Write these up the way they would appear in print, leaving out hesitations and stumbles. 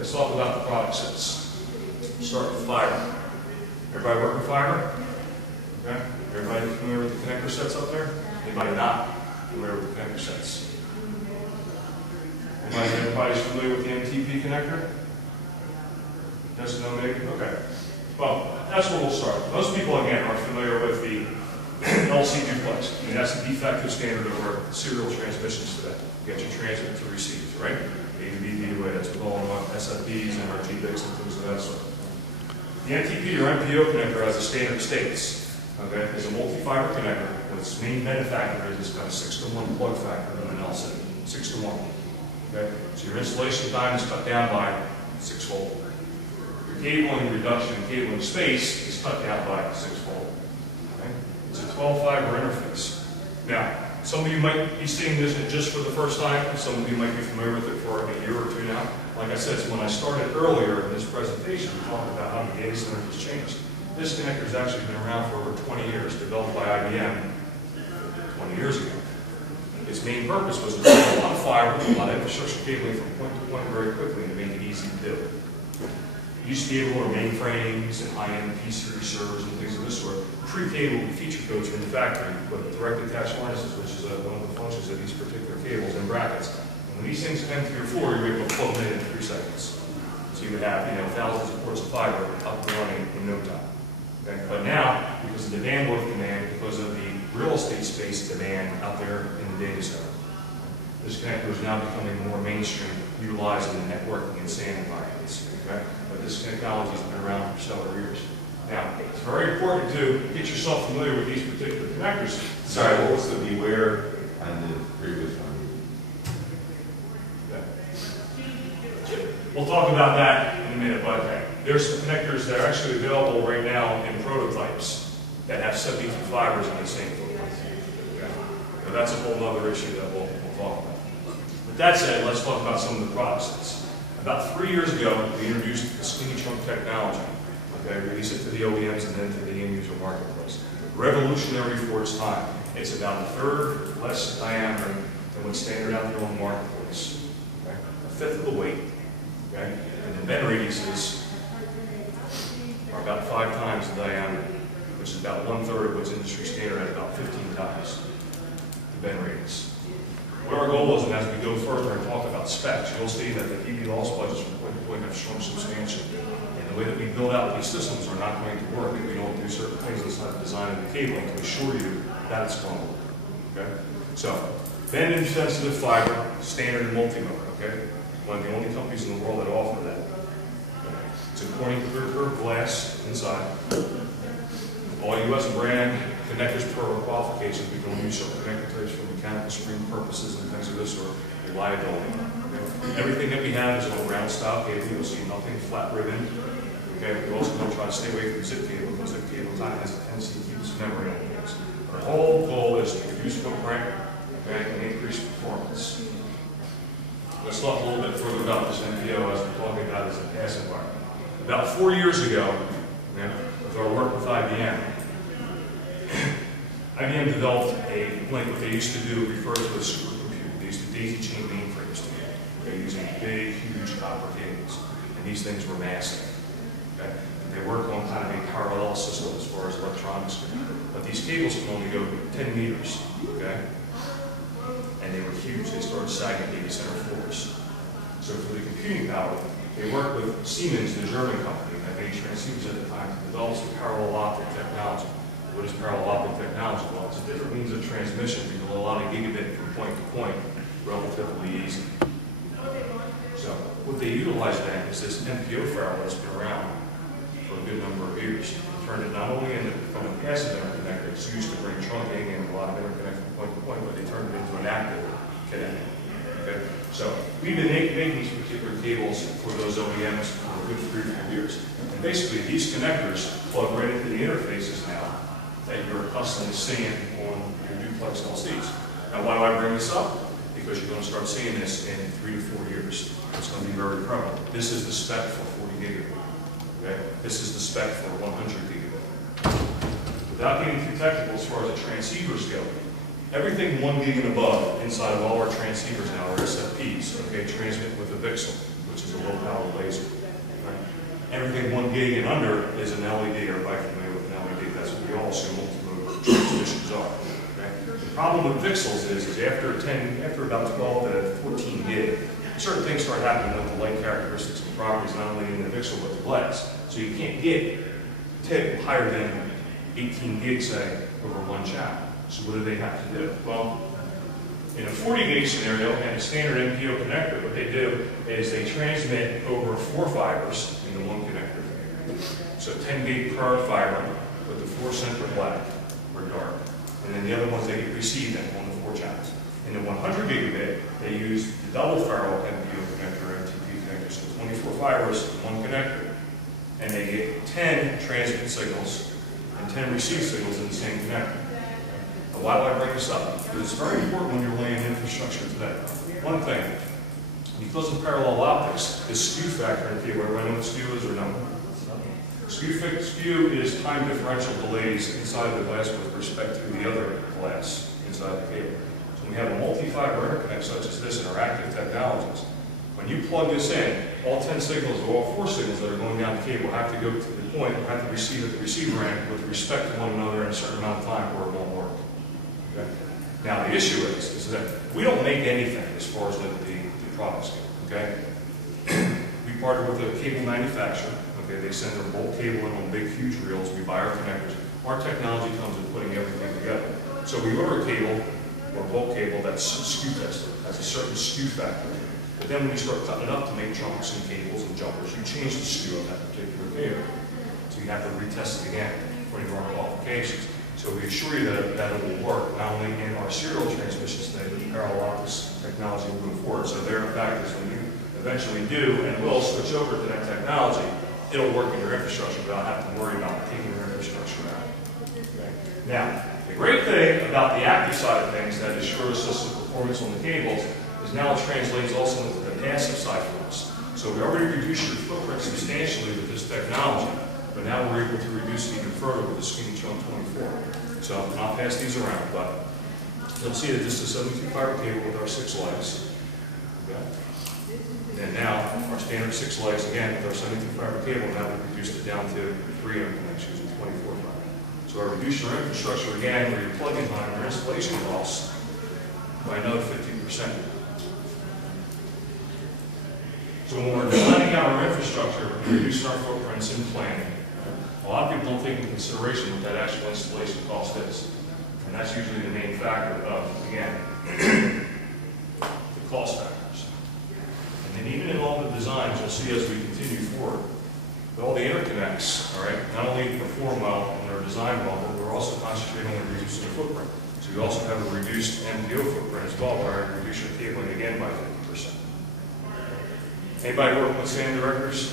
let's talk about the product sets. Start with fiber. Everybody work with fiber? Okay. Everybody familiar with the connector sets up there? Anybody not familiar with the connector sets? Everybody's familiar with the MTP connector? Yes, no, maybe? Okay. Well, that's where we'll start. Most people, again, are familiar with the LC duplex. I mean, that's the de facto standard of our serial transmissions today. You get your transmit to receive, right? A to B, B to A. That's with all of our SFPs and our GBICs and things of that sort. The NTP or MPO connector, as the standard states, okay, is a multi-fiber connector. Its main benefactor is this kind of 6-to-1 plug factor in an LC. 6-to-1. Okay? So your installation time is cut down by 6-fold. Your cabling reduction in cabling space is cut down by 6-fold. Okay? It's a 12-fiber interface. Now, some of you might be seeing this just for the first time. Some of you might be familiar with it for a year or two now. Like I said, so when I started earlier in this presentation, we talked about how the data center has changed. This connector has actually been around for over 20 years, developed by IBM 20 years ago. Its main purpose was to put a lot of fiber, a lot of infrastructure cabling from point to point very quickly and make it easy to do. You used to be able to order mainframes and high-end P-series servers and things of this sort, pre-cabled feature codes from the factory with direct attached harnesses, which is one of the functions of these particular cables and brackets. And when these things came to your floor, you were able to plug them in 3 seconds. So you would have, thousands of ports of fiber up and running in no time. Okay? But now, because of the bandwidth demand, because of the real estate space demand out there in the data center, this connector is now becoming more mainstream, utilized in the networking and SAN environments. Okay? But this technology has been around for several years. Now, it's very important to get yourself familiar with these particular connectors. Sorry, what was the beware on the previous one? Okay. We'll talk about that in a minute, but there's some connectors that are actually available right now in prototypes that have 72 fibers in the same footprint. Okay. So that's a whole other issue that we'll talk about. With that said, let's talk about some of the product sets. About 3 years ago, we introduced the skinny trunk technology. Okay, released it to the OEMs and then to the end user marketplace. Revolutionary for its time. It's about 1/3 less diameter than what's standard out there on the marketplace. Okay? 1/5 of the weight. Okay? And the bend radiuses are about 5 times the diameter, which is about 1/3 of what's industry standard at about 15 times the bend radius. What our goal is, and as we go further and talk about specs, you'll see that the PV loss budgets from point to point have shrunk substantially. And the way that we build out these systems are not going to work if we don't do certain things inside the design of the cabling to assure you that it's going to work. Okay? So, bend insensitive fiber, standard and multi-mode. Okay? One of the only companies in the world that offer that. Okay? It's a Corning clear curved glass inside. All US brand connectors per our qualifications. We can only use certain connector types for mechanical spring purposes and things of this sort. Reliability. Okay? Everything that we have is all round style cable. You'll see nothing flat ribbon. Okay? We also don't try to stay away from zip cable because zip cable has a tendency to keep its memory on things. Our whole goal is to reduce footprint, okay, and increase performance. Let's talk a little bit further about this NPO as we're talking about as a passive environment. About 4 years ago, okay, with our work with IBM, IBM developed what they used to do, referred to as supercomputer. They used to daisy chain mainframes together, okay, using big, huge copper cables. And these things were massive. Okay? They worked on kind of a parallel system as far as electronics go. But these cables can only go 10 meters. Okay? And they were huge. They started sagging data center floors. So for the computing power, they worked with Siemens, the German company, that made transceivers at the time, to develop some parallel optic technology. What is parallel optic technology? Well, it's a different means of transmission. We can allow a gigabit from point to point relatively easy. So what they utilize then is this MPO firewall that's been around for a good number of years. They turned it not only from a passive interconnector, it's used to bring trunking and a lot of interconnect from point to point, but they turned it into an active connector. Okay? So we've been making these particular cables for those OEMs for a good 3 or 4 years. And basically these connectors plug right into the interfaces now that you're accustomed to seeing on your duplex LCs. Now why do I bring this up? Because you're going to start seeing this in 3 to 4 years. It's going to be very prevalent. This is the spec for 40 gigabit. Okay? This is the spec for 100 gigabit. Without getting too technical as far as the transceivers go, everything 1 gig and above inside of all our transceivers now are SFPs, okay, transmit with a VCSEL, which which is a low power laser. Right? Everything 1 gig and under is an LED. Everybody familiar with an LED? That's what we all assume multimode transmissions are. Okay? The problem with VCSELs is after about 12 to 14 gig, certain things start happening with the light characteristics and properties, not only in the VCSEL but the glass. So you can't get higher than 18 gigs, say, over one channel. So what do they have to do? Well, in a 40 gig scenario and a standard MPO connector, what they do is they transmit over 4 fibers into one connector. So 10 gig per fiber with the 4 center black or dark. And then the other ones they get received in on the 4 channels. In the 100 gigabit, they use the double ferrule MPO connector or MTP connector, so 24 fibers in one connector. And they get 10 transmit signals and 10 receive signals in the same connector. Now, why do I bring this up? Because it's very important when you're laying infrastructure today. One thing, because of parallel optics, the skew factor in the cable, everybody know what skew is or no? Skew is time differential delays inside the glass with respect to the other glass inside the cable. So when we have a multi-fiber interconnect such as this in our active technologies, when you plug this in, all 10 signals or all 4 signals that are going down the cable have to go to the point, have to receive at the receiver end with respect to one another in a certain amount of time or it won't work. Okay? Now the issue is that we don't make anything as far as the products go. Okay? We partner with a cable manufacturer. Okay? They send their bulk cable in on big, huge reels. We buy our connectors. Our technology comes in putting everything together. So we order a cable or bulk cable that's skew tested, has a certain skew factor. But then when you start cutting it up to make trunks and cables and jumpers, you change the skew of that particular cable. So you have to retest it again according to our qualifications. So we assure you that it will work, not only in our serial transmissions today, but the parallel optics technology moving forward. So there are factors when you eventually do and will switch over to that technology, it'll work in your infrastructure without having to worry about taking your infrastructure out. Okay. Now, the great thing about the active side of things that assures us the performance on the cables is now it translates also into the passive side for us. So we already reduced your footprint substantially with this technology, but now we're able to reduce it even further with the Skinny Chunk 24. So I'll pass these around, but you'll see that this is a 72 fiber cable with our 6 legs. Okay. And now our standard 6 legs, again, with our 72 fiber cable, now we've reduced it down to 3 interconnects using 24 fiber. So I reduced your infrastructure again, where your plug-in time and your installation costs by another 15%. So when we're designing out our infrastructure, we're reducing our footprints in planning. A lot of people don't take into consideration what that actual installation cost is. And that's usually the main factor of, again, the cost factors. And then even in all the designs, you'll see as we continue forward, with all the interconnects, all right, not only perform well and they're designed well, but we're also concentrating on reducing the footprint. So we also have a reduced MPO footprint as well, where I reduce your cabling again by 50%. Anybody work with sand directors?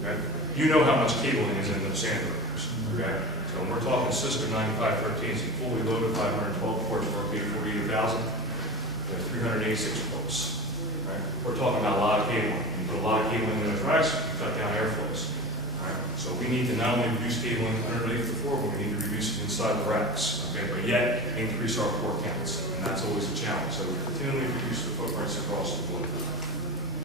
Okay. You know how much cabling is in those sand directors. Okay. So when we're talking Cisco 9513s, fully loaded 512 ports for RP 48,000, we have 386 ports. Right. We're talking about a lot of cabling. You put a lot of cabling in those racks, you cut down airflows. Right. So we need to not only reduce cabling underneath the floor, but we need to reduce it inside the racks. Okay. But yet increase our port counts, and that's always a challenge. So we continually reduce the footprints across the board.